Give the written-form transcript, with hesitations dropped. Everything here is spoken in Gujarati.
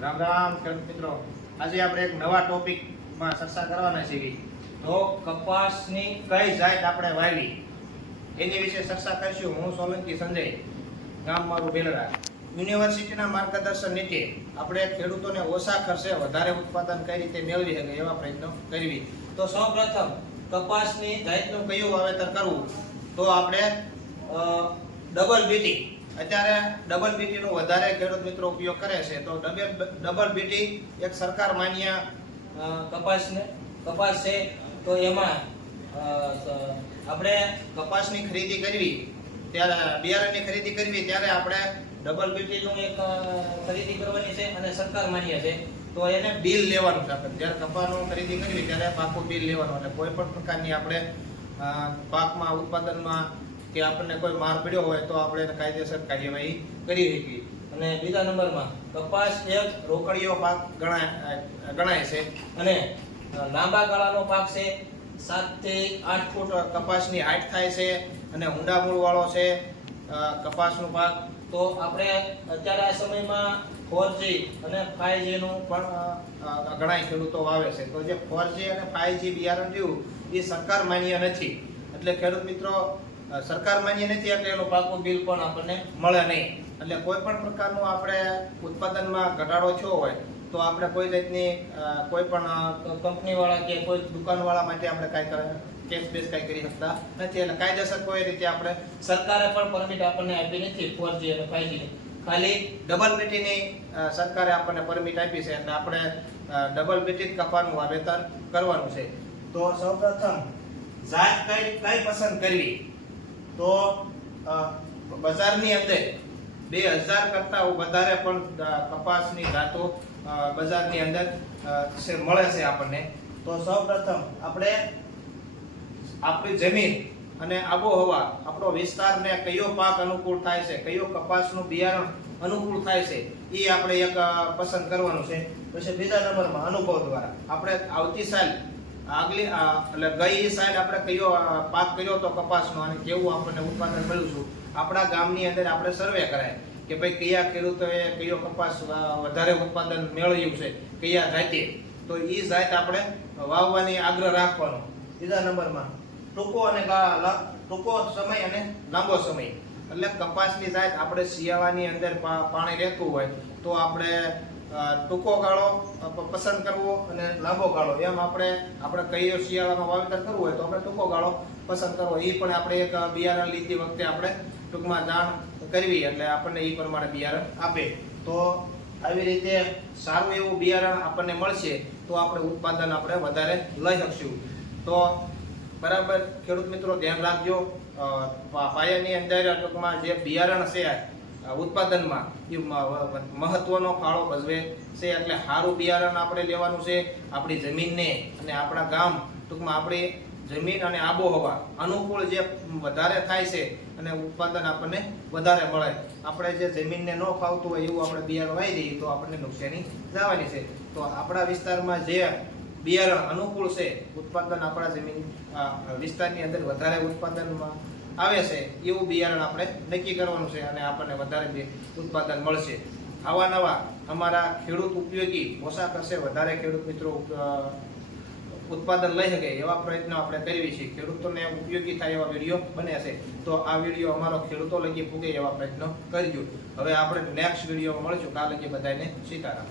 રામ રામ ખેડૂત મિત્રો, આજે આપણે એક નવા ટોપિકમાં ચર્ચા કરવાના છીએ. તો કપાસની કઈ જાત આપણે વાવી એની વિશે ચર્ચા કરીશું. હું સોલંકી સંજય, ગામ મારું બેલરા. યુનિવર્સિટીના માર્ગદર્શન નીચે આપણે ખેડૂતોને ઓછા ખર્ચે વધારે ઉત્પાદન કઈ રીતે મેળવી શકે એવા પ્રયત્નો કરવી. તો સૌપ્રથમ કપાસની જાતનું કયું વાવેતર કરવું, તો આપણે ડબલ બીટી. અત્યારે ડબલ બીટી નો વધારે ખેડૂત મિત્રો ઉપયોગ કરે છે. તો ડબલ બીટી એક સરકાર માન્ય કપાસ છે. તો એમાં આપણે કપાસની ખરીદી કરવી, ત્યારે બિયારણની ખરીદી કરવી ત્યારે આપણે ડબલ બીટી નું એક ખરીદી કરવાની છે અને સરકાર માન્ય છે. તો એને બિલ લેવાનું છે. આપણે જ્યારે કપાસનું ખરીદી કરવી ત્યારે પાકું બિલ લેવાનું, એટલે કોઈ પણ પ્રકારની આપણે પાકમાં ઉત્પાદનમાં કે આપણને કોઈ માર પડ્યો હોય તો આપણે એને કાયદેસર કાર્યવાહી કરી શકીએ. અને બીજા નંબરમાં કપાસ એક રોકડીયો પાક ગણાય છે અને લાંબા ગાળાનો પાક છે. 7 થી 8 ફૂટ કપાસની હાઈટ થાય છે અને ઊંડા મૂળ વાળો છે કપાસનો પાક. તો આપણે અત્યારે આ સમયમાં 4G અને 5G નું પણ ઘણા ખેડૂતો વાવે છે. તો જે 4G અને 5G બિયારણ રહ્યું એ સરકાર માન્ય નથી, એટલે ખેડૂત મિત્રો સરકાર માન્ય નથી એટલે એનું પાકું બિલ પણ આપણને મળે નહીં. એટલે કોઈ પણ પ્રકારનું આપણે ઉત્પાદનમાં ઘટાડો થયો હોય તો આપણે કોઈ જાતની કોઈ પણ કંપનીવાળા કે કોઈ દુકાનવાળા માટે આપણે કાંઈ કેસ બેસ કાંઈ કરી શકતા નથી. એટલે કાયદેસર કોઈ રીતે આપણે સરકારે પણ પરમિટ આપણને આપી નથી 4G અને 5G ની. ખાલી ડબલ બીટીની સરકારે આપણને પરમિટ આપી છે, એટલે આપણે ડબલ બીટી કપાસનું વાવેતર કરવાનું છે. તો સૌપ્રથમ જાત કઈ પસંદ કરવી, તો બજારની અંદર 2000 કરતા વધારે પણ કપાસની જાતો બજારની અંદર મળે છે આપણને. તો સૌપ્રથમ આપણે આપણી જમીન અને આબોહવા, આપણો વિસ્તારને કયો પાક અનુકૂળ થાય છે, કયો કપાસનું બિયારણ અનુકૂળ થાય છે, એ આપણે એક પસંદ કરવાનું છે. પછી બીજા નંબરમાં અનુભવ દ્વારા આપણે આવતી સાલ એટલે ગઈ સાલ આપણે કયો પાક કર્યો તો કપાસનો અને કેવું આપણને ઉત્પાદન મળ્યું છું, આપણા ગામની અંદર આપણે સર્વે કરાય કે ભાઈ કયા ખેડૂતોએ કયો કપાસ વધારે ઉત્પાદન મેળવ્યું છે, કયા જાતે. તો એ જાત આપણે વાવવાની આગ્રહ રાખવાનો. બીજા નંબરમાં ટૂંકો સમય અને લાંબો સમય, એટલે કપાસની જાત આપણે શિયાળાની અંદર પાણી રહેતું હોય તો આપણે ટૂંકો ગાળો પસંદ કરવો અને લાંબો ગાળો, એમ આપણે કયો શિયાળામાં વાવેતર કરવું હોય તો આપણે ટૂંકો ગાળો પસંદ કરવો. એ પણ આપણે એક બિયારણ લીધી વખતે આપણે ટૂંકમાં જાણ કરવી, એટલે આપણને એ પ્રમાણે બિયારણ આપે. તો આવી રીતે સારું એવું બિયારણ આપણને મળશે તો આપણે ઉત્પાદન આપણે વધારે લઈ શકશું. તો બરાબર ખેડૂત મિત્રો ધ્યાન રાખજો, પાયાની અંદર ટૂંકમાં જે બિયારણ છે ઉત્પાદનમાં એ મહત્વનો ફાળો ભજવે છે. એટલે સારું બિયારણ આપણે લેવાનું છે. આપણી જમીનને અને આપણા ગામ, ટૂંકમાં આપણી જમીન અને આબોહવા અનુકૂળ જે વધારે થાય છે અને ઉત્પાદન આપણને વધારે મળે. આપણે જે જમીનને ન ફાવતું હોય એવું આપણે બિયારણ વાવી દઈએ તો આપણને નુકસાની જવાની છે. તો આપણા વિસ્તારમાં જે બિયારણ અનુકૂળ છે, ઉત્પાદન આપણા જમીન વિસ્તારની અંદર વધારે ઉત્પાદનમાં આવે છે એવું બિયારણ આપણે નક્કી કરવાનું છે અને આપણને વધારે ઉત્પાદન મળશે. આવા નવા અમારા ખેડૂત ઉપયોગી ઓછા ખર્ચે વધારે ખેડૂત મિત્રો ઉત્પાદન લઈ શકે એવા પ્રયત્નો આપણે કરવી છીએ. ખેડૂતોને ઉપયોગી થાય એવા વિડીયો બને છે. તો આ વિડીયો અમારો ખેડૂતો લગી પૂગે એવા પ્રયત્નો કરજો. હવે આપણે નેક્સ્ટ વિડીયોમાં મળીશું. કાલ લગી બધાને સીતારામ.